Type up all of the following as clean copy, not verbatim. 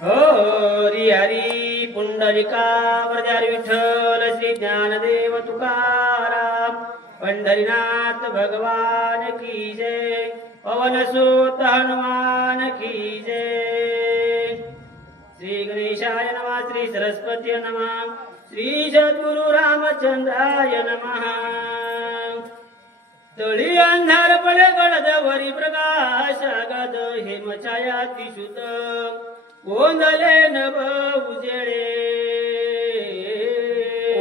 हरी हरी पुंडलिका प्रजा विठ्ठल श्री ज्ञानदेव तुकाराम पंढरीनाथ भगवान की जय पवन सुत हनुमान की जय। श्री गणेशाय नमः श्री सरस्वती नमः श्री सद्गुरु रामचंद्राय नमः। तळी अंधार पडे गडद वरी प्रकाश गद हेमछाया दिशुत गोंधले नभ उजेळे।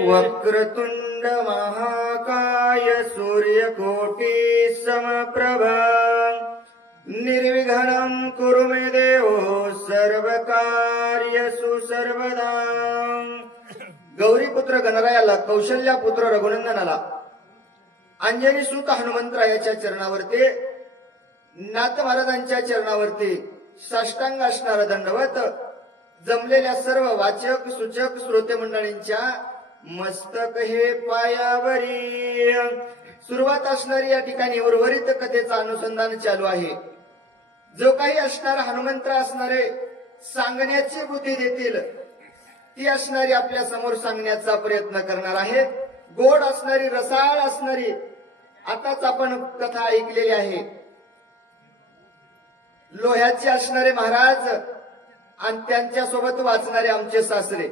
वक्रतुंड महाकाय सूर्यकोटि समप्रभा निर्विघ्नं कुरु मे देव सर्वकार्यसु सर्वदा। गौरीपुत्र गणरायाला कौशल्यापुत्र रघुनंदनाला अंजनी सुत हनुमंतरायाच्या चरणावरती नाथ महाराजांच्या चरणावरती साष्टांग असणारा दंडवत जमलेल्या सर्व वाचक सूचक श्रोते मंडळींच्या मस्तक हे पायावरी। सुरुवात असणारी या ठिकाणी उर्वरित कथेचं अनुसंधान चालू आहे। जो काही असणारा हनुमंत असणारे सांगण्याची बुद्धी देतील ती असणारी आपल्या समोर सांगण्याचा प्रयत्न करणार आहे। गोड असणारी रसाळ असणारी आताच आपण कथा ऐकलेली आहे। लोह्याचे असणारे महाराज आणि त्यांच्या सोबत वाचणारे आमचे सासरे।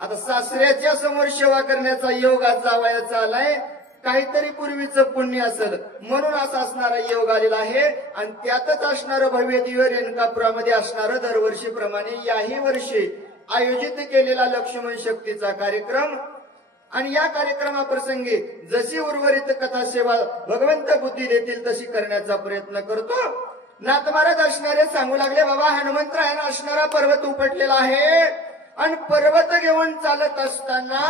आता सासऱ्याच्या समोर सेवा करण्याचा योग आज जावयाचा आलाय। काहीतरी पूर्वीचं पुण्य असेल म्हणून असा असणारा योग आलेला आहे। आणि त्यातच असणारं भव्य दिव्य रेणुकापुरामध्ये असणारं दरवर्षीप्रमाणे याही वर्षी आयोजित केलेला लक्ष्मण शक्तीचा कार्यक्रम। आणि या कार्यक्रमाप्रसंगी जशी उर्वरित कथा सेवा भगवंत बुद्धी देतील तशी करण्याचा प्रयत्न करतो। नाथ महाराज असणारे सांगू लागले, बाबा हनुमंतरायांना असणारा पर्वत उपटलेला आहे आणि पर्वत घेऊन चालत असताना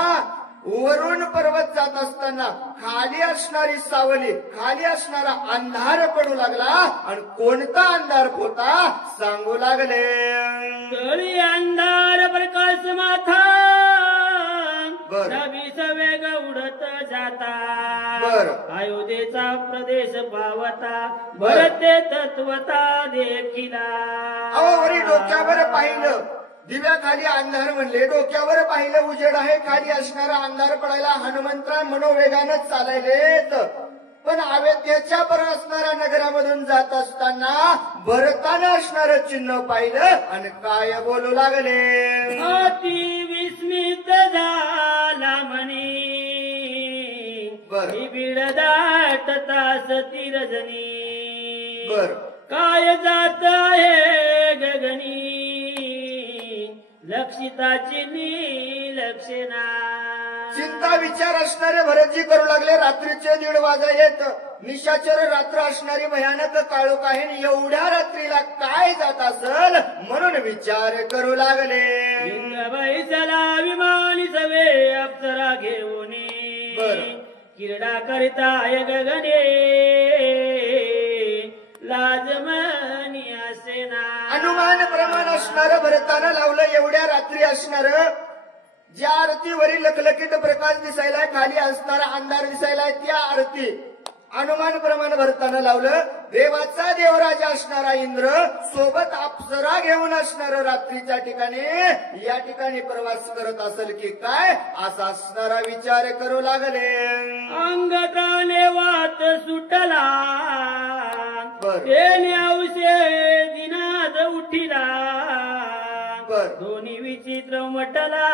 वरून पर्वत जात असताना खाली असणारी सावली खाली असणारा अंधार पडू लागला। आणि कोणता अंधार होता सांगू लागले। तळी अंधार प्रकाश माथा वेग उडत जाता अयोध्येचा प्रदेश पावता भरते तत्वता देखिला। वरी डोक्यावर पाहिलं दिव्याखाली अंधार म्हणले, डोक्यावर पाहिलं उजेड आहे, खाली असणारा अंधार पडायला हनुमंतराय मनोवेगानं चालायलेत। पण अयोध्येच्या पर असणाऱ्या नगरामधून जात असताना भरताना असणारं चिन्ह पाहिलं आणि काय बोलू लागले। अति विस्मित झाला म्हणे बीड दाटता सती रजनी काय जात आहे गगनी लक्षिताची नीलक्षणा। चिंता विचार असणारे भरतजी करू लागले। रात्रीचे 1:30 वाजलेत, निशाचर रात्र असणारी भयानक काळोख आहे। एवढ्या रात्रीला काय जात असल म्हणून विचार करू लागले। इंद्रबाई चला विमानी सवे अप्सरा घेऊन क्रीडा करिताय गगने लाजमनी असेना। अनुमान प्रमाण असणार भरताना लावलं। एवढ्या रात्री असणार ज्या आरतीवरील लखलखीत प्रकाश दिसायला खाली असणारा अंधार दिसायला त्या आरती अनुमान प्रमाण भरताना लावलं। देवाचा देवराजा असणारा इंद्र सोबत अप्सरा घेऊन असणार रात्रीच्या ठिकाणी या ठिकाणी प्रवास करत असेल की काय असा असणारा विचार करू लागले। अंगताने वात सुटला औषे दिनाद उठिला दोन्ही विचित्र म्हटला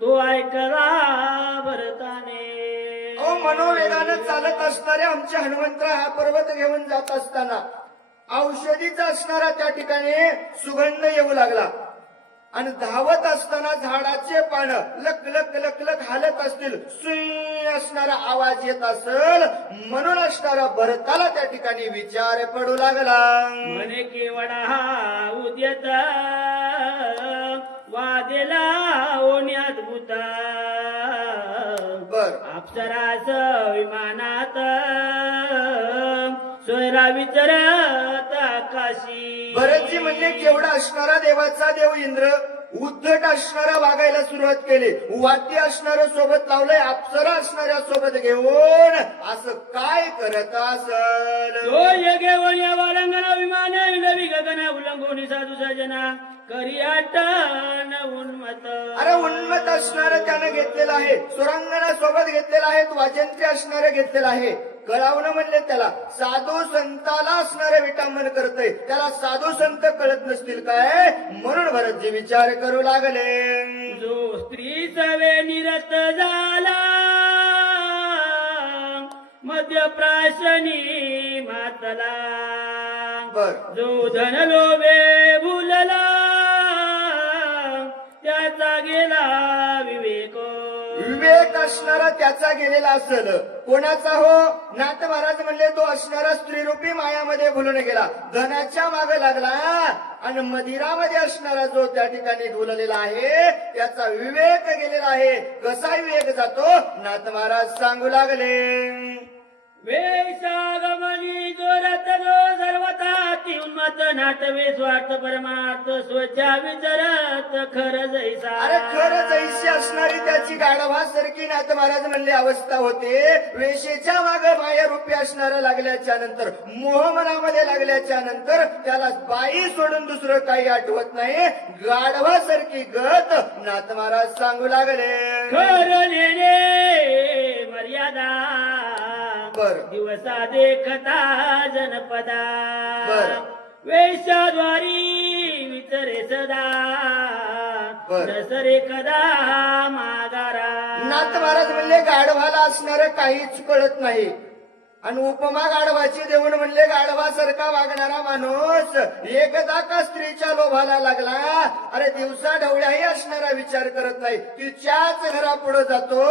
तो ऐकला भरताने। मनोवेगानं चालत असणारे आमचे हनुमंतराय हा पर्वत घेऊन जात असताना औषधीचा असणारा त्या ठिकाणी सुगंध येऊ लागला। आणि धावत असताना झाडाचे पान लक लक लक लक हालत असतील सुई असणारा आवाज येत असेल म्हणून असणारा भरताला त्या ठिकाणी विचार पडू लागला। म्हणे केवडा उद्यत वादेला ओण्यात भूता अप्सरास विमानात सोयरा विचारत आकाशी। भरतजी म्हणजे केवढा असणारा देवाचा देव इंद्र उद्धट असणारा वागायला सुरुवात केली. वाद्य असणारं सोबत लावलंय, अप्सरा असणाऱ्या सोबत घेऊन असं काय करत असल. तो यगे वळ्या वाळंगणा विमान नवी गगना उल्लंघोनी साधू सजना करी आटन उन्मत. अरे उन्मत असणारं त्यानं घेतलेलं आहे, सुरांगणा सोबत घेतलेला आहे, वाजंत्री असणारं घेतलेलं आहे. कळावणं म्हणले त्याला साधू संताला असणारं विटांबन करतय, त्याला साधू संत कळत नसतील काय, म्हणून भरतजी विचार करू लागले. जो स्त्री सवे निरत झाला मध्यप्राशनी मातला. बर जो धन लोभे भुलला त्याचा गेला विवेक. विवेक असणारा त्याचा गेलेला असेल. कोणाचा हो? नाथ महाराज म्हणले तो असणारा स्त्रीरूपी मायामध्ये भुलून गेला, धनाच्या मागे लागला आणि मदिरामध्ये असणारा जो त्या ठिकाणी भुललेला आहे त्याचा विवेक गेलेला आहे. कसा विवेक जातो नाथ महाराज सांगू लागले. वेशागमनी जोरत जो सर्वता ती उन्मत नाटवे स्वार्थ परमार्थ स्वच्या विचारत खर जैसा. अरे खरं जैशी असणारी त्याची गाढवासारखी नाथ महाराज म्हणले अवस्था होते. वेशेच्या मागे माया रूपी असणारं लागल्याच्या नंतर, मोह मनामध्ये लागल्याच्या नंतर त्याला बाई सोडून दुसरं काही आठवत नाही. गाढवासारखी गत नाथ महाराज सांगू लागले. खर नेणे मर्यादा बर दिवसा देखता जनपदा. बर. वेशाद्वारी विचरे सदा बर. नसरे कदा मागारा. नाथ महाराज म्हणले गाढवाला असणारं काहीच कळत नाही. आणि उपमा गाढवाची देऊन म्हणले गाढवासारखा वागणारा माणूस एकदा का स्त्रीच्या लोभाला लागला, अरे दिवसा ढवळ्याही असणारा विचार करत नाही, तिच्याच घरापुढे जातो.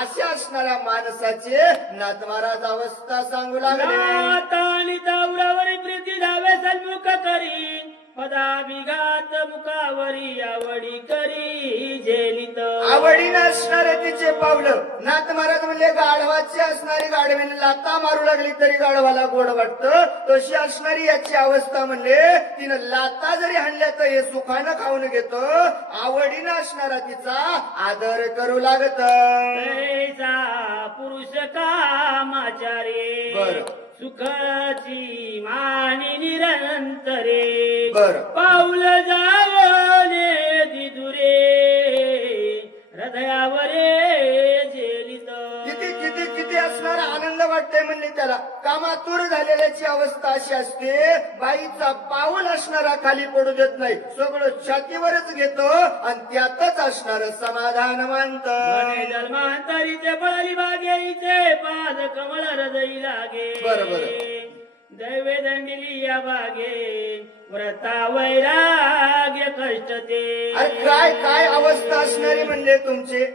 अशा असणाऱ्या माणसाचे नाथ महाराज अवस्था सांगू लागले. नाताळी दावरावरी प्रीती धावे सन्मुख करी पदाभिघात मुखावरी आवडी करी झेलित. आवडीनं असणारे तिचे पावलं. नाथ महाराज म्हणले गाढवाची असणारी गाढवीने लाता मारू लागली तरी गाढवाला गोड वाटतं, तशी असणारी याची अवस्था म्हणले तिनं लाता जरी हाणल्या तर हे सुखानं खाऊन घेतो. आवडीनं असणारा तिचा आदर करू लागत. पुरुष कामाचारे बर सुखाची मानी निरंतरे. बर पाऊल जावने दिदुरे हृदयावरे झेलित. किती किती किती असणारा आनंद वाटतोय म्हणले त्याला. कामातूर झालेल्याची अवस्था अशी असते, बाईचा पाऊल असणारा खाली पडू देत नाही, सगळं छातीवरच घेतो आणि त्यातच असणार समाधान मानत. जन्मांतरीचे पळाली बागेचे पाद कमळ हृदयी लागे. बरोबर. दैवे दंडिली या बागे व्रता वैराग्य कष्ट ते. अरे काय काय अवस्था असणारी म्हणले तुमचे.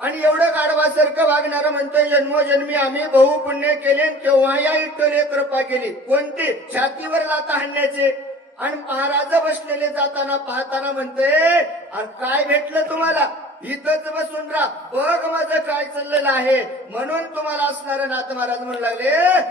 आणि एवढं गाढवासारखं वागणारं म्हणतोय जन्मोजन्मी आम्ही बहु पुण्य केले तेव्हा या विठ्ठले कृपा केली. कोणती? छातीवर लाता हाणण्याचे. आणि महाराज बसलेले जाताना पाहताना म्हणते अरे काय भेटलं तुम्हाला, इथंच बसून राहा, बघ माझं काय चाललेलं आहे. म्हणून तुम्हाला असणारं नाथ महाराज म्हणू लागले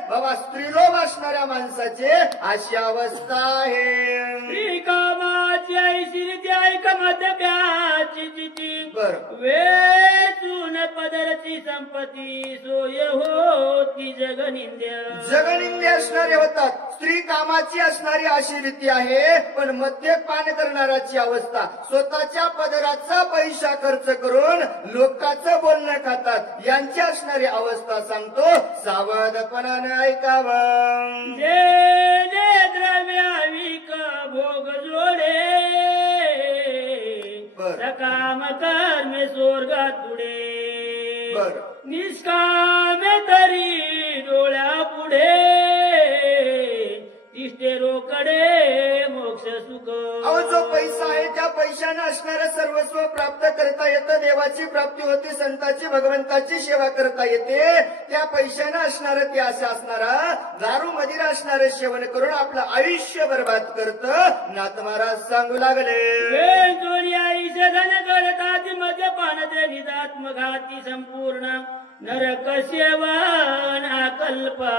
बाबा स्त्रीलोभ असणाऱ्या माणसाचे अशी अवस्था आहे. कामाची ऐशी ऐक मध्याची चिती. बर वेचून पदरची संपत्ती सोय होती जगनिंद्य. जगनिंद्य असणारे होतात. स्त्री कामाची असणारी अशी रीती आहे, पण मद्यपान करणाराची अवस्था स्वतःच्या पदराचा पैसा खर्च करून लोकांचं बोलणं खातात. यांची असणारी अवस्था सांगतो, सावधपणाने ऐकावं. जे द्रव्याविक भोग जोडे सकाम कर्मे स्वर्गात पुढे. बर निष्कामे तरी डोळ्या पुढे तिष्ठे रोकडे मोक्ष सुख. अहो जो पैसा आहे त्या पैशानं असणारं सर्वस्व प्राप्त करता येतं. देवाची प्राप्ती होती, संताची भगवंताची सेवा करता येते. त्या पैशानं असणारं ते असं असणारा दारू मदिरा असणारं सेवन करून आपलं आयुष्य बर्बाद करतं. नाथ महाराज सांगू लागले. धन करतात मद्यपान ते निदात्मघाती संपूर्ण नरक सेवन अकल्पा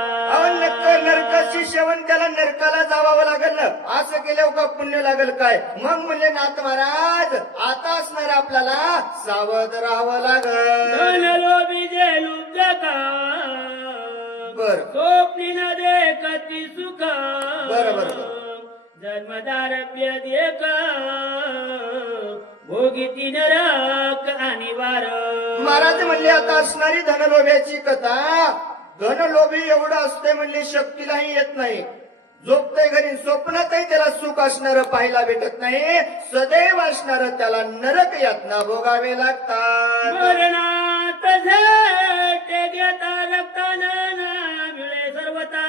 नरकाची सेवन त्याला नरकाला जावावं लागेल ना. असं केल्यावर का पुण्य लागेल काय. मग म्हणले नाथ महाराज आता असणार आपल्याला सावध राहावं लागल. धन लोभी जे लुब्ध का बर स्वप्नी न देखती सुख बरोबर. जन्मदारभ्य देख भोगिती नरक आणि वार. महाराज म्हणले आता असणारी धनलोभ्याची कथा. धनलोभी एवढं असते म्हणले शक्तीलाही येत नाही. झोपते घरी स्वप्नातही त्याला सुख असणार पाहायला भेटत नाही. सदैव असणार त्याला नरक यातना भोगावे लागतात. मरणात झेटे घेता रक्तानं मिळे सर्वता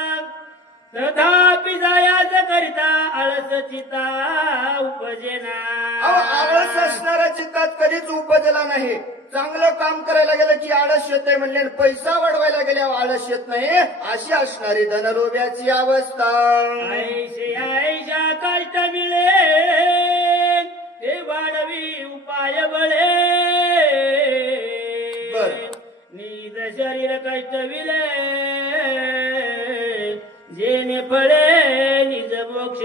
तथापि जायाच करिता आळस चिता उपजेना. आळस असणारा चित्तात कधीच उपजला नाही. चांगलं काम करायला गेलं की आळस येते म्हणले. पैसा वाढवायला गेल्यावर आळस येत नाही. अशी असणारी धनलोभ्याची अवस्था. ऐशे ऐशा कष्ट मिळे हे वाढवी उपाय बळे. निज शरीर कष्ट विले जेने फळे निज मोक्ष.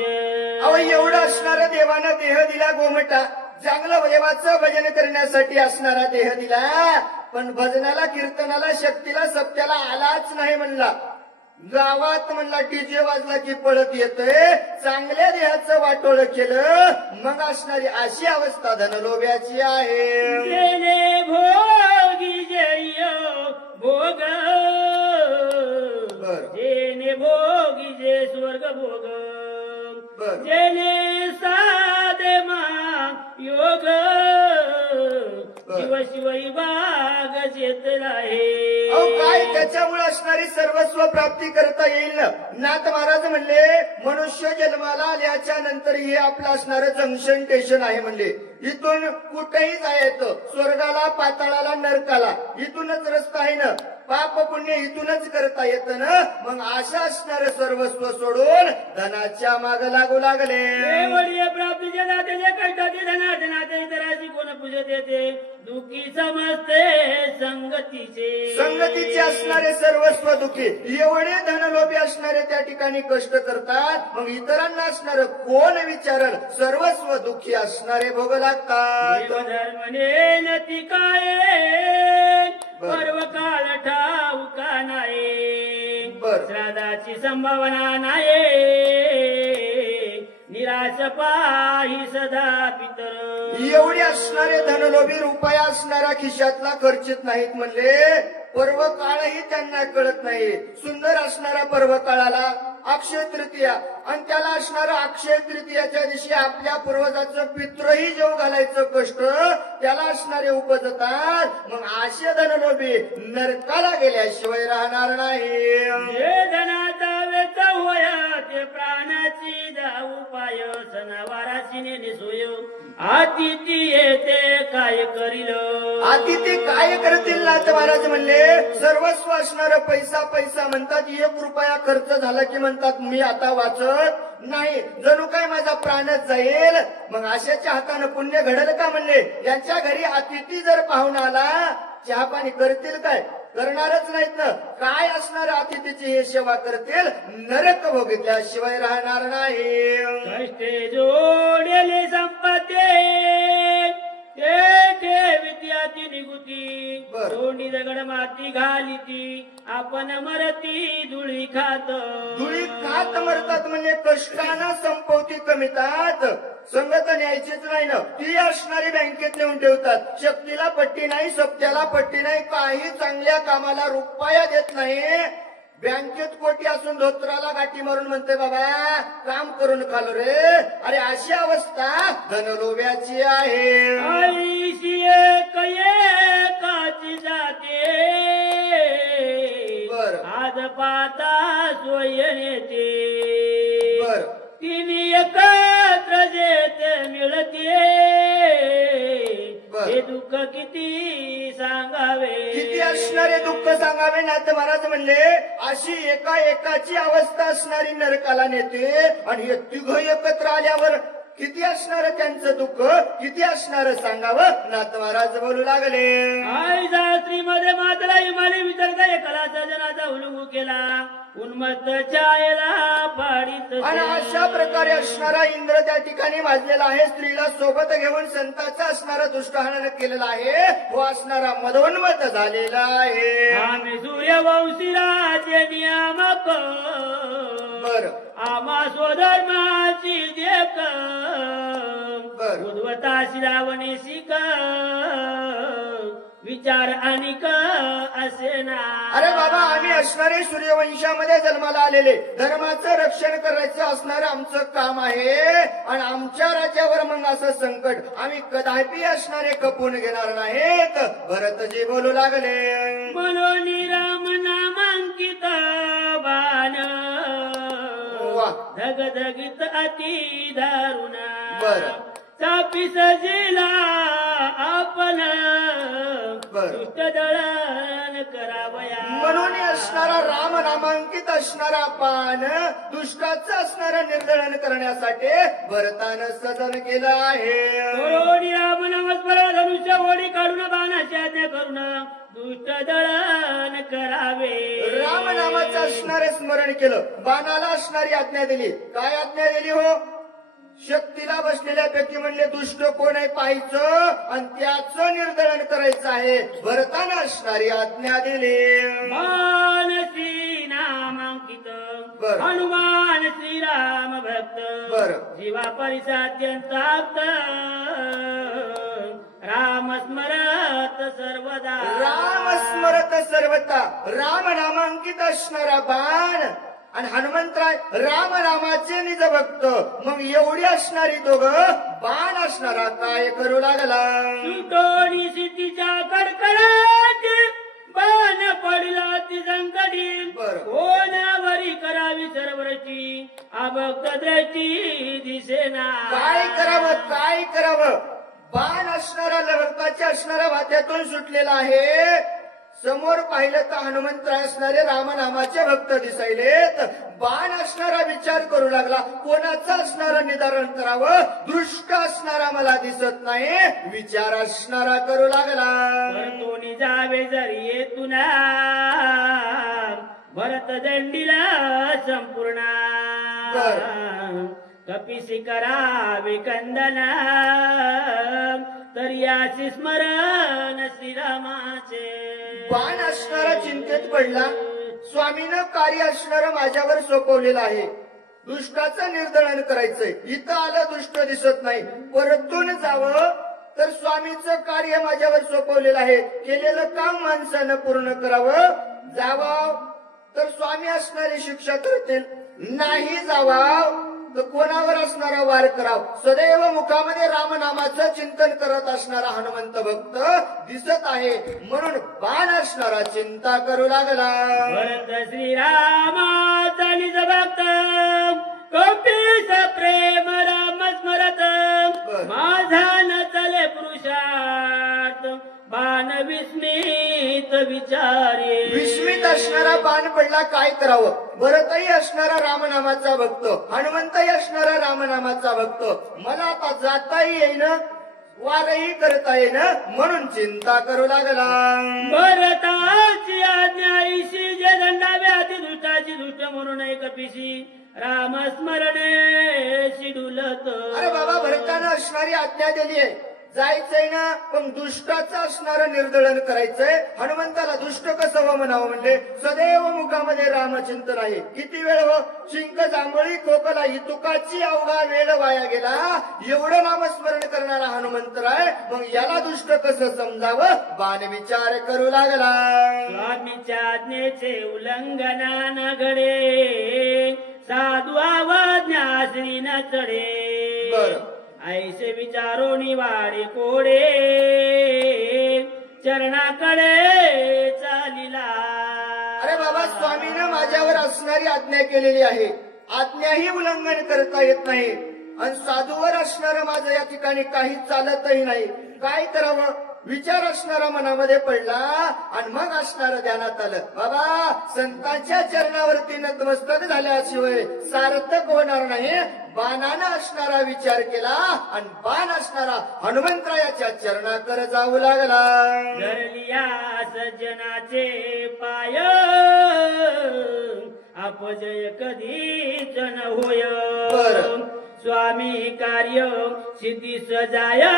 एवढं असणारा देवानं देह दिला गोमटा. चांगलं देवाचं भजन करण्यासाठी असणारा देह दिला. पण भजनाला कीर्तनाला शक्तीला सत्याला आलाच नाही म्हणला. गावात म्हणला डीजे वाजला की पळत येतोय. चांगल्या देहाचं वाटोळ केलं मग असणारी अशी अवस्था धनलोभ्याची आहे. जेने भोगी जय भोग जेने भोगी जे स्वर्ग भोग जेने साधे मा योग शिव शिवई बाग चेतला आहे. काय त्याच्यामुळे असणारी सर्वस्व प्राप्ती करता येईल ना. नाथ महाराज म्हणले मनुष्य जन्माला आल्याच्या नंतर हे आपलं असणारं जंक्शन स्टेशन आहे म्हणले. इथून कुठेही जायचं स्वर्गाला पाताळाला नरकाला इथूनच रस्ता आहे ना. पाप पुण्य इथूनच करता येतं ना. मग आशा असणारं सर्वस्व सोडून धनाच्या माग लागू लागले. प्राप्तीच्या जातेच्या कष्टाची धनाधनाचे इतराशी कोण पूजत येते दुःखी समजते संगतीचे असणारे सर्वस्व दुःखी. एवढे धनलोभी असणारे त्या ठिकाणी कष्ट करतात. मग इतरांना असणार कोण विचारण. सर्वस्व दुःखी असणारे भोग लागतात. धर्मने नती काय पर्व काळ ठाऊका नाही. श्राद्धाची संभावना नाही निराश पाही सदा पितर. एवढे असणारे धनलोभी रुपया असणारा खिशातला खर्चित नाहीत म्हणले. पर्व काळही त्यांना कळत नाही. सुंदर असणारा पर्व काळाला अक्षय तृतीया आणि त्याला असणारा अक्षय तृतीयाच्या दिवशी आपल्या पूर्वजाचं पित्रही जेव घालायचं कष्ट त्याला असणारे उपजतात. मग आशे धनलोभी नरकाला गेल्याशिवाय राहणार नाही. जे धनाचा वेच होया ते प्राणाची जाऊ पाय सणावाराची नेणे सोय. अतिथी येते काय करील अतिथी काय करतील. नाथ महाराज म्हणले सर्वस्व असणार पैसा पैसा म्हणतात. 1 रुपया खर्च झाला की म्हणतात मी आता वाचत नाही. जणू काय माझा प्राणच जाईल. मग अशाच्या हातानं पुण्य घडल का म्हणले. यांच्या घरी अतिथी जर पाहून आला चहा पाणी करतील काय. करणारच नाहीत ना. काय असणार अतिथीची हे सेवा करतील. नरक भोगितल्याशिवाय राहणार नाही. कष्टे जोडेले संपत्ती विद्यार्थी निगुती तोंडी दगड माती घालीती आपण मरती धुळी खात. धुळी खात मरतात म्हणजे कष्टानं संपवती कमितात. संगत न्यायचीच नाही ना. ती असणारी बँकेत नेऊन ठेवतात. शक्तीला पट्टी नाही सत्याला पट्टी नाही. काही चांगल्या कामाला रुपया देत नाही. बँकेत कोटी असून धोत्राला गाठी मारून म्हणते बाबा काम करून खालो रे. अरे अशी अवस्था धनलोभ्याची आहे. आईशी एक एकाची जाते आज पाता सोय नेते. तिने एकत्र जेते मिळते हे दुःख किती सांगावे. किती असणारे दुःख सांगावे. नाथ महाराज म्हणले अशी एका एकाची अवस्था असणारी नरकाला नेते. आणि हे तिघ एकत्र आल्यावर किती असणार त्यांचं दुःख, किती असणार सांगावं. नाथ महाराज बोलू लागले. आई शास्त्री मध्ये मात्र इमाली विचारता एकला सजनाचा उलगू केला उन्मत्त छायेला पाडीत आणि अशा प्रकारे असणारा इंद्र त्या ठिकाणी वाजलेला आहे. स्त्रीला सोबत घेऊन संतांचा असणारा दुष्टहनन केलेला आहे. व असणारा मदोन्मत झालेला आहे. आम्ही सूर्यवंशी राजे नियामक बर आम्हा स्वधर्माची देख बर उद्वता शिरावणे शिक विचार अनिक असे ना. अरे बाबा, आम्ही असणारे सूर्यवंशामध्ये जन्माला आलेले, धर्माचं रक्षण करायचं असणारं आमचं काम आहे. आणि आमच्या राज्यावर मग असं संकट आम्ही कदापि असणारे खपून घेणार नाहीत. भरतजी बोलू लागले. म्हणून राम नामांकित बाण धगधगित अति दारुणा बर चापी सजिला आपण दुष्ट दळण करावया. म्हणून असणारा राम नामांकित असणारा पान दुष्टाचं असणारं निर्दळन करण्यासाठी भरतानं सजन केलं आहे. ओढी राम नमस्कार धनुष्य ओढी काढून बाणाची आज्ञा करून दुष्ट दळण करावे. राम नामाचं असणारे स्मरण केलं, बाणाला असणारी आज्ञा दिली. काय आज्ञा दिली हो? शक्तीला बसलेल्यापैकी म्हणले दुष्ट कोण आहे पाहायचं आणि त्याचं निर्दळन करायचं आहे. भरतानं असणारी आज्ञा दिली. मानसी नामांकित बर हनुमान श्रीराम भक्त बर जीवा परिसात्यंताप्त राम स्मरत सर्वदा. राम स्मरत सर्वता. राम नामांकित असणारा बाण आणि हनुमंतराय राम नामाचे निज भक्त. मग एवढी असणारी दोघं बाण असणारा काय करू लागला. सुटोडी सिद्धीच्या कडकडात बाण पडला ती संकटी बर कोणावरी करावी सर्वची अभक्त दृष्टी दिसेना. काय करावं, काय करावं. बाण असणारा भक्ताच्या असणाऱ्या वाद्यातून सुटलेला आहे. समोर पाहिलं तर हनुमंतराय असणारे रामनामाचे भक्त दिसायलेत. बाण असणारा विचार करू लागला, कोणाचं असणारं निधारण करावं. दृष्ट असणारा मला दिसत नाही, विचार असणारा करू लागला. दोन्ही जावे जरी येतून भरत दंडीला संपूर्ण कपिसी करावे कंदना तर याची स्मरण श्रीरामाचे. बाण असणारा चिंतेत पडला. स्वामीनं कार्य असणारं माझ्यावर सोपवलेलं आहे. दुष्टाचं निर्दळन करायचंय. इथं आलं दुष्ट दिसत नाही, परतून जावं तर स्वामीचं कार्य माझ्यावर सोपवलेलं आहे. केलेलं काम माणसानं पूर्ण करावं. जावं तर स्वामी असणारी शिक्षा करतील, नाही जावा तर कोणावर असणारा वार कराव. सदैव मुखामध्ये रामनामाचं चिंतन करत असणारा हनुमंत भक्त दिसत आहे. म्हणून बाण असणारा चिंता करू लागला. भरत श्रीरामाचा निज भक्त कपीस प्रेम राम स्मरत माझा न चले पुरुषार्थ बाण विस्मित विचारे. विस्मित असणारा बाण पडला, काय करावं. भरतही असणारा रामनामाचा भक्त, हनुमंतही असणारा रामनामाचा भक्त. मला आता जाताही येईन, वारही करता येईन, म्हणून चिंता करू लागला. भरताची आज्ञा ईशी जे दंडावे अति दुष्टाची दुष्ट म्हणून कपिशी राम स्मरणे शिडुलत. अरे बाबा, भरतानं असणारी आज्ञा दिली आहे, जायचंय ना, पण दुष्टाचं असणारं निर्दळन करायचंय. हनुमंताला दुष्ट कसं व म्हणावं म्हणले. सदैव मुखामध्ये रामचिंतन आहे. किती वेळ व शिंक जांभळी खोकला ही तुकाची अवघा वेळ वाया गेला. एवढं नामस्मरण करणारा हनुमंतराय, मग याला दुष्ट कसं समजावं. बाण विचार करू लागला. स्वामीच्या आज्ञेचे उल्लंघना न घडे साधू आवाज्ञा श्री न चढे. बरं ऐसे विचारो निवाडे कोडे चरणाकडे चालिला. अरे बाबा, स्वामीनं माझ्यावर असणारी आज्ञा केलेली आहे. आज्ञाही उल्लंघन करता येत नाही आणि साधूवर असणारं माझं या ठिकाणी काही चालतही नाही. काय करावं. विचार असणारा मनामध्ये पडला आणि मग असणारं ध्यानात आलं, बाबा संतांच्या चरणावरती नतमस्तक झाल्याशिवाय सार्थक होणार नाही. बाणानं असणारा विचार केला आणि बाण असणारा हनुमंतरायाच्या चरणाकर जाऊ लागला. धरलिया सज्जनाचे पाय अपजय कधीच न होय. बरं. स्वामी कार्य सिद्धी सजाया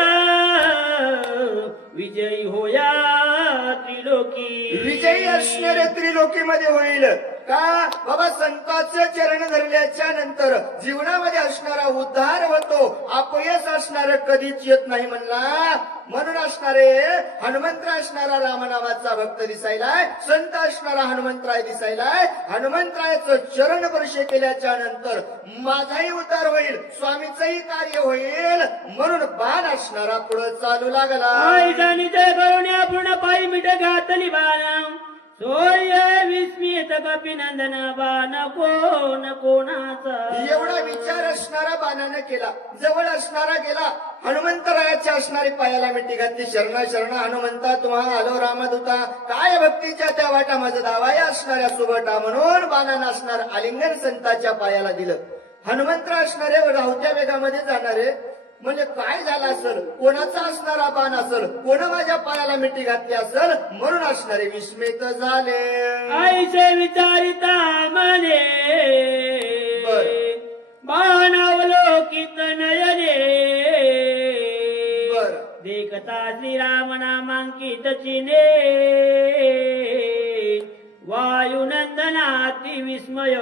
विजयी होया त्रिलोकी. विजयी असणारे त्रिलोकीमध्ये होईल का? बाबा संतांचं चरण धरल्याच्या नंतर जीवनामध्ये असणारा उद्धार होतो. अपयश असणार कधीच येत नाही म्हणला. म्हणून असणारे हनुमंतराय असणारा रामनामाचा भक्त दिसायलाय, संत असणारा हनुमंतराय दिसायलाय. हनुमंतरायाचं चरण स्पर्श केल्याच्या नंतर माझाही उद्धार होईल, स्वामीचंही कार्य होईल. म्हणून बाण असणारा पुढे चालू लागला. निजय करुण्या पूर्ण पायी मिठ घातली बाण सोय विस्मित कपिनंदन बाण कोण कोणाचा. एवढा विचार असणारा बाणाने केला. जवळ असणारा गेला, हनुमंतरायाच्या असणारी पायाला मिठी घातली. शरणा शरणा हनुमंता तुम्हा आलो रामदूता. काय भक्तीच्या त्या वाटा माझं धावाया असणाऱ्या सुबटा. म्हणून बाणानं असणार आलिंगन संताच्या पायाला दिलं. हनुमंतराय असणारे राहत्या वेगामध्ये जाणारे म्हणजे काय झालं असेल, कोणाचा असणारा बाण असेल, कोण माझ्या पायाला मिठी घातली असेल, म्हणून असणारे विस्मित झाले. आईचे विचारिता मने बाणावलोकित नयने देखता श्रीराम नामांकित चिने वायुनंदनाती विस्मय.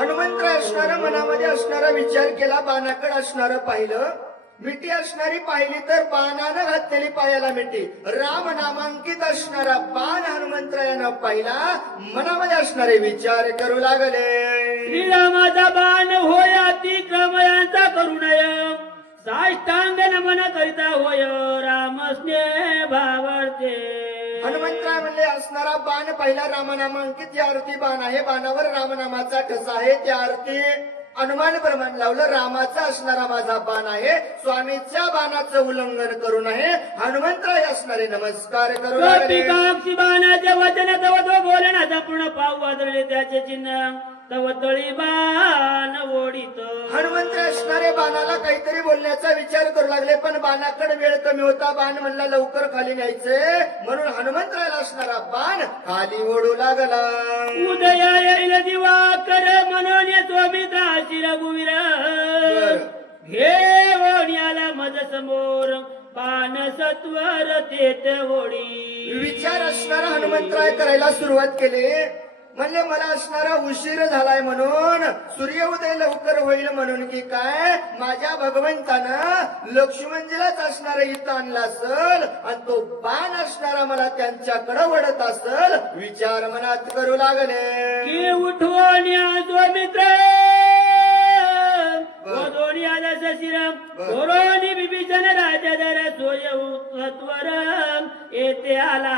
हनुमंतराय असणारा मनामध्ये असणारा विचार केला, बाणाकडे असणारं पाहिलं. मिठी असणारी पाहिली तर बाणानं घातलेली पायाला मिठी. राम नामांकित असणारा बाण हनुमंतरायानं पाहिला. मनामध्ये असणारे विचार करू लागले. श्रीरामाचा बाण होय अतिक्रमयांचा करुणय साष्टांग नमन करिता होय राम स्नेह भावार्थे. हनुमंतराय म्हणले असणारा बाण पहिला रामनामांकित, त्या अर्थी बाण आहे. बाणावर रामनामाचा ठसा आहे, त्या अर्थी अनुमान प्रमाण लावलं. रामाचा असणारा माझा बाण आहे, स्वामीच्या बाणाचं उल्लंघन करू नये. हनुमंतराय असणारे नमस्कार करू लागले. पिकाक्षी बाणाचे वचन तव तो बोलण्याचा पूर्ण पाव वाजले त्याचे चिन्ह तव तळी बाण ओढीत. हनुमंतराय असणारे बाणाला काहीतरी बोलण्याचा विचार करू लागले, पण बाणाकडे वेळ कमी होता. बाण म्हणला लवकर खाली न्यायचे, म्हणून हनुमंतरायला असणारा बाण खाली ओढू लागला. उदया येईल दिवाकर म्हणून स्वामित्रा रघुवीर घेऊन याला मज समोर बाण सत्वर तेत ओढी. विचार असणारा हनुमंतराय करायला सुरुवात केली. म्हणले मला असणारा उशीर झालाय म्हणून, सूर्य उदय लवकर होईल म्हणून की काय माझ्या भगवंतानं लक्ष्मणजीलाच असणारा इथं आणला असल आणि तो बाण असणारा मला त्यांच्याकडे वडत असल. विचार मनात करू लागले की उठवून या स्वामित्र दोन्ही आला शशिराम कोरोनी विभीषण राजधर सोय सत्वर येते आला.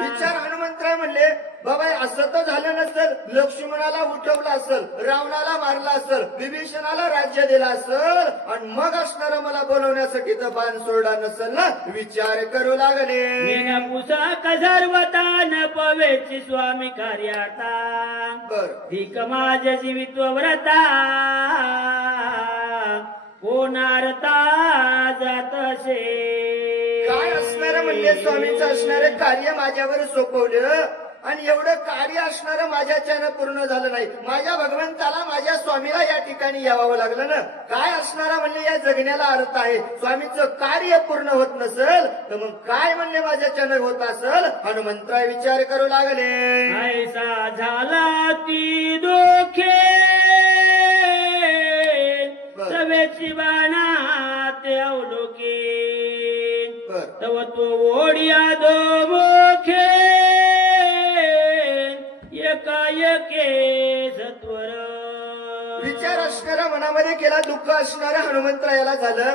विचार हनुमंतराय म्हणले बाबा असं तर झालं नसेल, लक्ष्मणाला उठवलं असेल, रावणाला मारला असेल, विभीषणाला राज्य दिला असेल आणि मग असणारा मला बोलवण्यासाठी तर बाण सोडला नसेल ना. विचार करू लागले. पुसा कझरवता न पवेची स्वामी कार्याता भीक माझ जीवित्व व्रता होणारता जात असे. काय असणारं म्हणजे स्वामीचं असणारं कार्य माझ्यावर सोपवलं आणि एवढं कार्य असणारं माझ्याच्यानं पूर्ण झालं नाही. माझ्या भगवंताला माझ्या स्वामीला या ठिकाणी यावं लागलं ना. काय असणारा म्हणले या जगण्याला अर्थ आहे. स्वामीचं कार्य पूर्ण होत नसेल तर मग काय म्हणले माझ्याच्यानं होत असेल. हनुमंतराय विचार करू लागले. ऐसा झाला ती दोखे सवेची बाणात अवलोके तव तो ओढिया दो मोखे एकाएके सत्वर. विचार असणारा मनामध्ये केला, दुःख असणारा हनुमंतरायाला झालं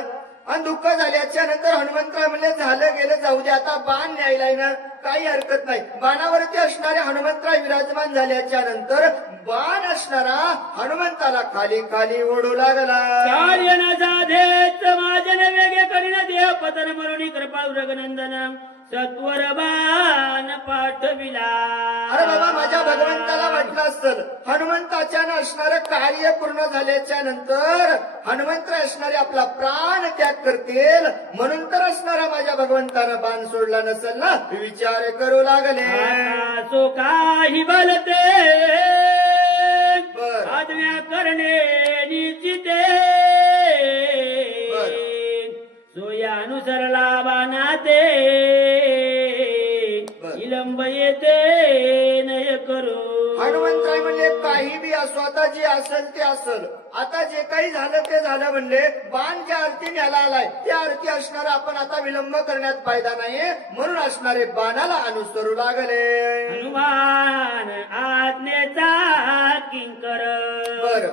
आणि दुःख झाल्याच्या नंतर हनुमंतराय म्हणले झालं गेलं जाऊ दे, आता बाण न्यायलाय ना काही हरकत नाही. बाणावरती असणारे हनुमंतराय विराजमान झाल्याच्या नंतर बाण असणारा हनुमंताला खाली खाली ओढू लागला. कार्य न साधेच माझे वेगळे करीन देह पतन मरुणी कृपा रघुनंदन सत्वर बाण पाठविला. अरे बाबा, माझ्या भगवंताला वाटलं असेल हनुमंताच्या असणारं कार्य पूर्ण झाल्याच्या नंतर हनुमंत असणारे आपला प्राण त्याग करतील, म्हणून तर असणारा माझ्या भगवंतानं बाण सोडला नसेल ना, विचार करू लागले. आता सो काही बोलते बर आज्ञा करणे निश्चिते. सोयानुसरला बाणाते विलंब येते नय करू. हनुमंतराय म्हणले काही बी असो, आता जे असेल ते असेल, आता जे काही झालं ते झालं. म्हणले बाण ज्या अर्थी न्याला आलाय त्या अर्थी असणार आपण आता विलंब करण्यात फायदा नाही, म्हणून असणारे बाणाला अनुसरू लागले. हनुमान आज्ञेचा किंकर बर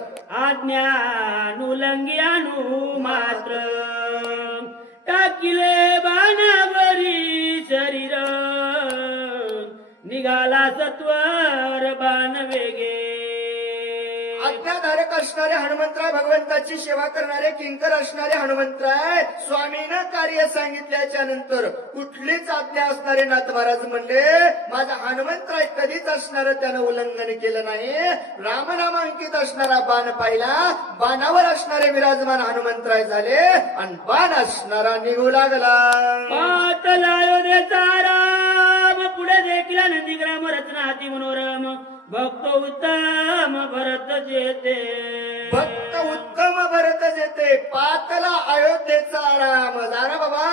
आज्ञानुलंगी अनु मात्र टाकिले बाणावरी शरीर निघाला सत्वर बाण वेगे. आज्ञाधारक असणारे हनुमंतराय, भगवंताची सेवा करणारे किंकर असणारे हनुमंतराय, स्वामीनं कार्य सांगितल्याच्या नंतर कुठलीच आज्ञा असणारे नाथ महाराज म्हणले माझा हनुमंतराय कधीच असणार त्यानं उल्लंघन केलं नाही. रामनामांकित असणारा बाण पाहिला, बाणावर असणारे विराजमान हनुमंतराय झाले आणि बाण असणारा निघू लागला. पातला अयोध्येचा राम पुढे देखील नंदीग्राम रचना अति मनोरम भक्त उत्तम भरत जेते. भक्त उत्तम भरत जेते. पातला अयोध्येचा राम झाला बाबा.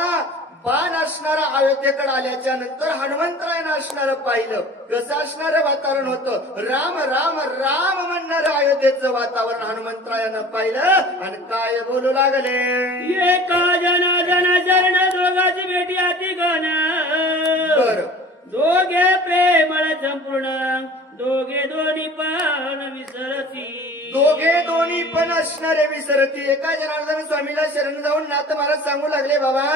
बाण असणारा अयोध्येकडे आल्याच्या नंतर हनुमंतरायनं असणारं पाहिलं, कसं असणारं वातावरण होतं. राम राम राम म्हणणारं अयोध्येचं वातावरण हनुमंतरायानं पाहिलं आणि काय बोलू लागले. एका जन शरण दोघाची भेटी अति गण. बर दोघे प्रेमळ संपूर्ण दोघे दोन्ही पण विसरती. दोघे दोन्ही पण असणारे विसरती. एका जनार्दन स्वामीला शरण जाऊन नाथ महाराज सांगू लागले बाबा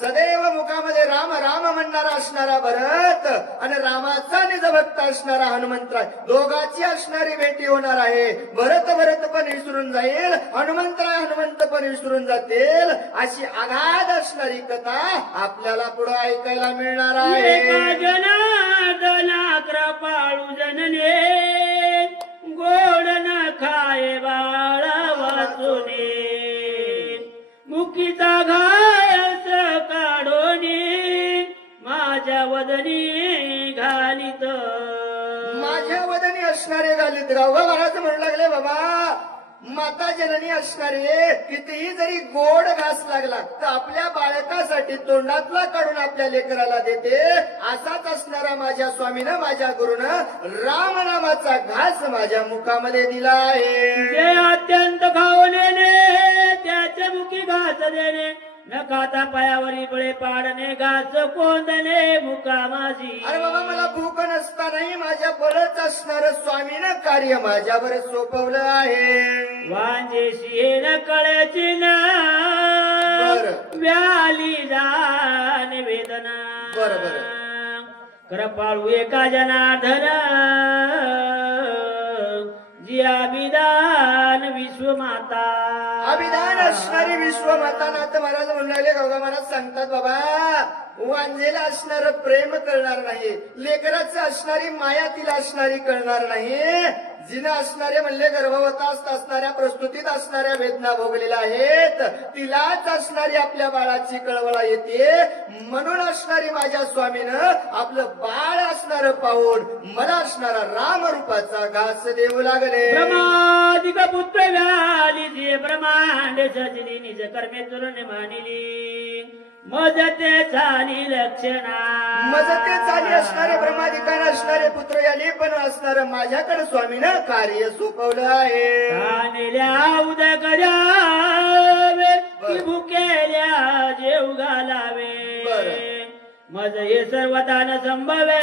सदैव मुखामध्ये राम राम म्हणणारा असणारा भरत आणि रामाचा निजभक्त असणारा हनुमंतराय, दोघाची असणारी भेटी होणार आहे. भरत भरत पण विसरून जाईल, हनुमंतराय हनुमंत पण विसरून जातील, अशी आघात असणारी कथा आपल्याला पुढे ऐकायला मिळणार आहे. एका जनार्दना कृपाळू जनने गोड न खाये बाळा वाचोने मुखीचा घायस काढोनी माझ्या वदनी घालीत. माझ्या वदनी असणारे घालीत. गाव महाराज म्हणू लागले बाबा माता जननी असणारे कितीही जरी गोड घास लागला तर आपल्या बाळकासाठी तोंडातला काढून आपल्या लेकराला देते. असाच असणारा माझ्या स्वामीनं माझ्या गुरुनं राम नामाचा घास माझ्या मुखामध्ये दिला आहे. जे अत्यंत खावणे त्याच्या मुखी घास देणे न खाता पायावरी बळे पाडणे घास कोंदणे मुका माझी. अरे बाबा मला भूक नसतानाही माझ्या बळच असणार स्वामीनं कार्य माझ्यावर सोपवलं आहे. वांजेशी न कळची न व्याली जान वेदना. बरं कृपाळू एका जनार्दन जी अभिदान विश्वमाता. अभिदान असणारी विश्वमाता नाथ महाराज म्हणू लागले. गौगा महाराज सांगतात बाबा वांजेला असणार प्रेम करणार नाही, लेकराचं असणारी माया तिला असणारी करणार नाही. जिनं असणारे म्हणले गर्भवत असणाऱ्या प्रस्तुतीत असणाऱ्या वेदना भोगलेल्या आहेत तिलाच असणारी आपल्या बाळाची कळवळा येते. म्हणून असणारी माझ्या स्वामीनं आपलं बाळ असणार पाहून मला असणारा राम रूपाचा घास देऊ लागले. ब्रह्मादिक पुत्र व्याली जे ब्रह्मांड सजनी निज कर्मे तुरणे मानिली मजते झाली लक्षणा. मजते झाली असणारे ब्रह्मादिकान असणारे पुत्र याली पण असणार माझ्याकडे स्वामीनं कार्य सोपवलं आहे. खाणेल्या उदक द्यावे की भुकेल्या जेव घालावे मज हे सर्व दान संभवे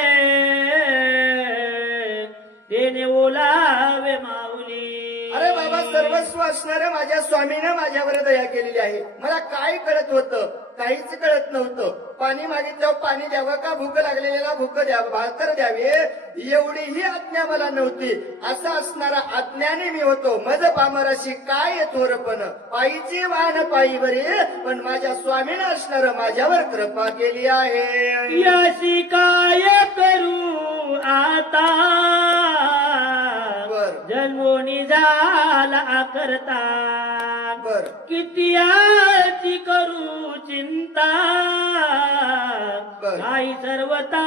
तेने ओलावे माऊली. अरे बाबा, सर्वस्व असणाऱ्या माझ्या स्वामीनं माझ्यावर दया केलेली आहे. मला काय कळत होतं? काहीच कळत नव्हतं. पाणी मागितल्यावर पाणी द्यावं का, भूक लागलेल्याला भूक द्यावं, भाकर द्यावे, एवढीही आज्ञा मला नव्हती. असा असणारा अज्ञानी मी होतो. मज पामराशी काय थोरपण, पायीची वाहन पायीवरी, पण माझ्या स्वामीनं असणार माझ्यावर कृपा केली आहे. याशी काय करू आता, जन्मोनी झाला करता, किती याची करू चिंता, काही सर्वता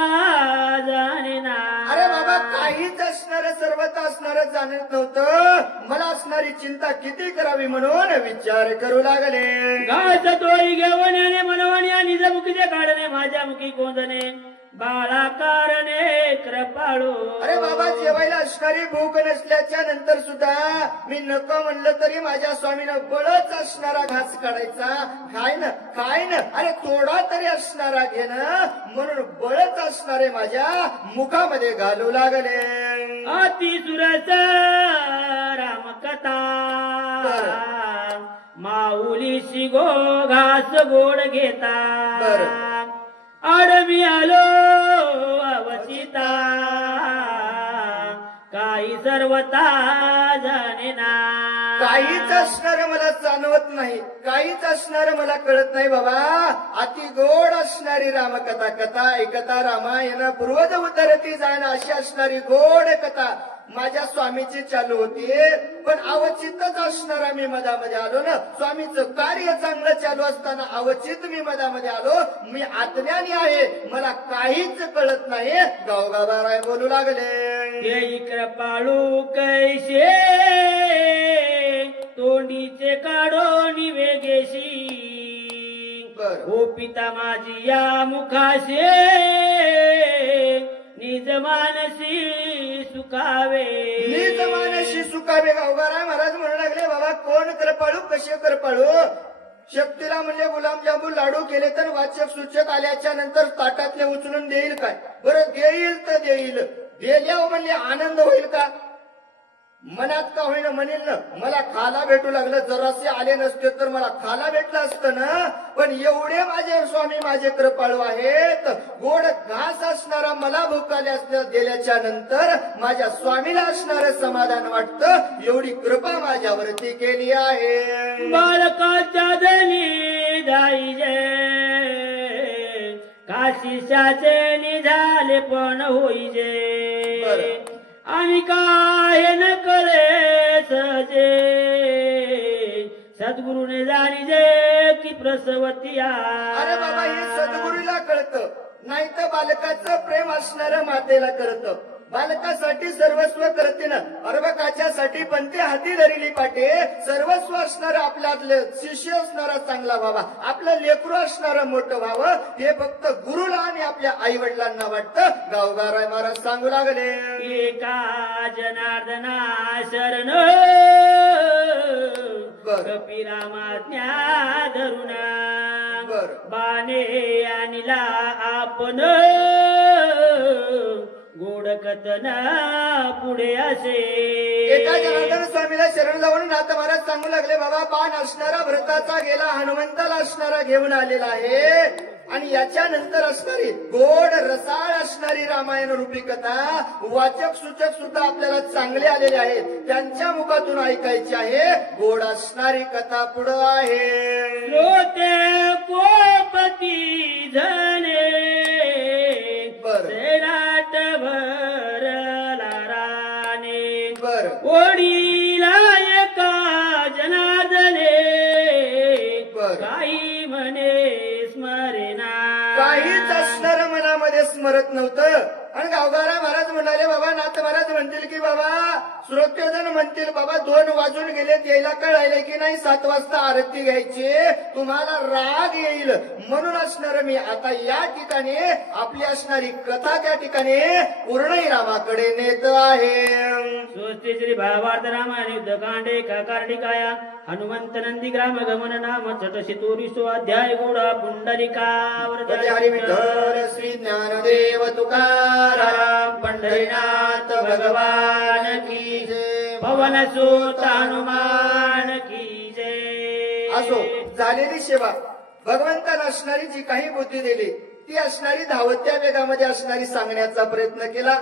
जाणे ना. अरे बाबा, काहीच असणार सर्वता असणार जाणत नव्हतं. मला असणारी चिंता किती करावी म्हणून विचार करू लागले. घास तोळी घेऊन येणे मनवणी आणि मुखीचे काढणे, माझ्या मुखी कोंदणे बाळा कारणे कृपाळू. अरे बाबा, जेवायला असणारी भूक नसल्याच्या नंतर सुद्धा मी नको म्हणलं तरी माझ्या स्वामीनं बळच असणारा घास काढायचा. खाय ना अरे थोडा तरी असणारा घेणं म्हणून बळच असणारे माझ्या मुखामध्ये घालू लागले. अति सुरस रामकथा, माऊली शिगो घास गोड घेता, आडवी आलो अवचिता, काही सर्वता जाणे ना. काहीच असणार मला जाणवत नाही, काहीच असणार मला कळत नाही बाबा. अति गोड असणारी रामकथा, कथा ऐकता रामायण पूर्वज उतरती जाणं, अशी असणारी गोड कथा माझ्या स्वामीची चालू होती. पण अवचितच असणारा मी मधामध्ये आलो ना. स्वामीचं कार्य चांगलं चालू असताना अवचित मी मधामध्ये आलो. मी अज्ञानी आहे, मला काहीच कळत नाही. गावगाबाराय बोलू लागले. कृपाळू कैसे तोंडीचे काढो निवेगेशी, हो पिता माझी या मुखाशे, निज मानसी सुखावे. निज मानसी सुखावे. गावगाराय महाराज म्हणू लागले, बाबा कोण कृपाळू, कसे कृपाळू? शक्तीला म्हणले गुलाबजामुन लाडू केले तर वाचक सूचक आल्याच्या नंतर ताटातले उचलून देईल काय? बरं देईल तर देईल, दिल्यावर म्हणले आनंद होईल का? मनात का होईना म्हणेल ना, मला खाला भेटू लागलं. जरासे आले नसते तर मला खाला भेटलं असतं ना. पण एवढे माझे स्वामी माझे कृपाळू आहेत. गोड घास असणारा मला भूकाले असल्या दिल्याच्या नंतर माझ्या स्वामीला असणारं समाधान वाटतं. एवढी कृपा माझ्यावरती केली आहे. बालकाच्या धनी जाईजे, काशीशाचे निझाले पण होईजे, आणि काय न कळे सजे, सद्गुरुने जाणीजे की प्रसवतिया. अरे बाबा, हे सद्गुरूला कळतं, नाही तर बालकाचं प्रेम असणाऱ्या मातेला कळतं. बालकासाठी सर्वस्व करते ना. अर्भकाच्यासाठी पंते हाती धरली पाटे. सर्वस्व असणारं आपल्यातलं शिष्य असणारा चांगला व्हावा, आपलं लेकरू असणारं मोठं व्हावं, हे फक्त गुरुला आणि आपल्या आई वडिलांना वाटतं. गावगाराय महाराज सांगू लागले. एका जनार्दना शरण कपिरामाज्ञा धरून, बाणे आणला आपण गोड कथना पुढे असे. एका जनार्दन स्वामीला शरण जाऊन नाथ महाराज सांगू लागले, बाबा बाण असणारा भरताचा गेला, हनुमंताला असणारा घेऊन आलेला आहे. आणि याच्या नंतर असणारी गोड रसाळ असणारी रामायण रूपी कथा वाचक सूचक सुद्धा आपल्याला चांगले आलेले आहेत, त्यांच्या मुखातून ऐकायची आहे. गोड असणारी कथा पुढं आहे. श्रोते पोपती झणे सेनाट भरला राणे, ओढीला एका जनार्दने काही म्हणे स्मरेना. काहीच असणार मनामध्ये स्मरत नव्हतं. आणि गावगारा महाराज म्हणाले, बाबा नाथ महाराज म्हणतील की बाबा श्रोतेजन म्हणतील, बाबा 2 वाजून गेलेत, यायला कळायले की नाही 7 वाजता आरती घ्यायची, तुम्हाला राग येईल म्हणून असणार मी आता या ठिकाणी आपली असणारी कथा त्या ठिकाणी पूर्णही रामाकडे नेत आहे. स्वस्ति श्री भावार्थ रामायण युद्धकांडे काकार्णिकाया हनुमंत नंदी ग्राम गमन नाम चतुर्विंशो अध्याय. गोडा पुंडलिकावर हरी विठ्ठल श्री ज्ञानदेव तुकाराम पंढरीनाथ भगवान की जय. पवन सुत हनुमान की जय. असो झालेली सेवा भगवंतानं असणारी जी काही बुद्धी दिली ती असणारी धावत्या वेगामध्ये असणारी सांगण्याचा प्रयत्न केला.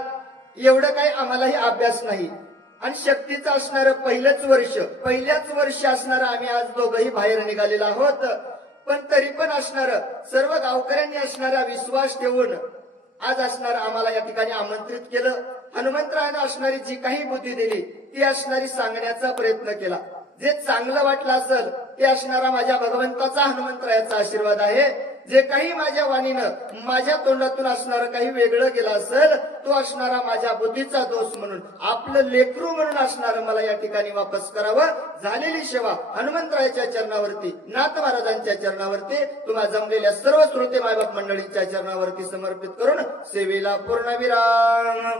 एवढं काही आम्हालाही अभ्यास नाही आणि शक्तीचं असणारं पहिल्याच वर्ष असणारं आम्ही आज दोघंही बाहेर निघालेलो आहोत. पण तरी पण असणारं सर्व गावकऱ्यांनी असणारा विश्वास ठेवून आज असणार आम्हाला या ठिकाणी आमंत्रित केलं. हनुमंतरायानं असणारी जी काही बुद्धी दिली ती असणारी सांगण्याचा प्रयत्न केला. जे चांगलं वाटलं असेल ते असणारा माझ्या भगवंताचा हनुमंतरायाचा आशीर्वाद आहे. जे काही माझ्या वाणीनं माझ्या तोंडातून असणारं काही वेगळं गेलं असेल तो असणारा माझ्या बुद्धीचा दोष म्हणून आपलं लेकरू म्हणून असणारं मला या ठिकाणी वापस करावं. झालेली सेवा हनुमंतरायाच्या चरणावरती नाथ महाराजांच्या चरणावरती तुम्हा जमलेल्या सर्व श्रोते मायबाप मंडळींच्या चरणावरती समर्पित करून सेवेला पूर्णविराम.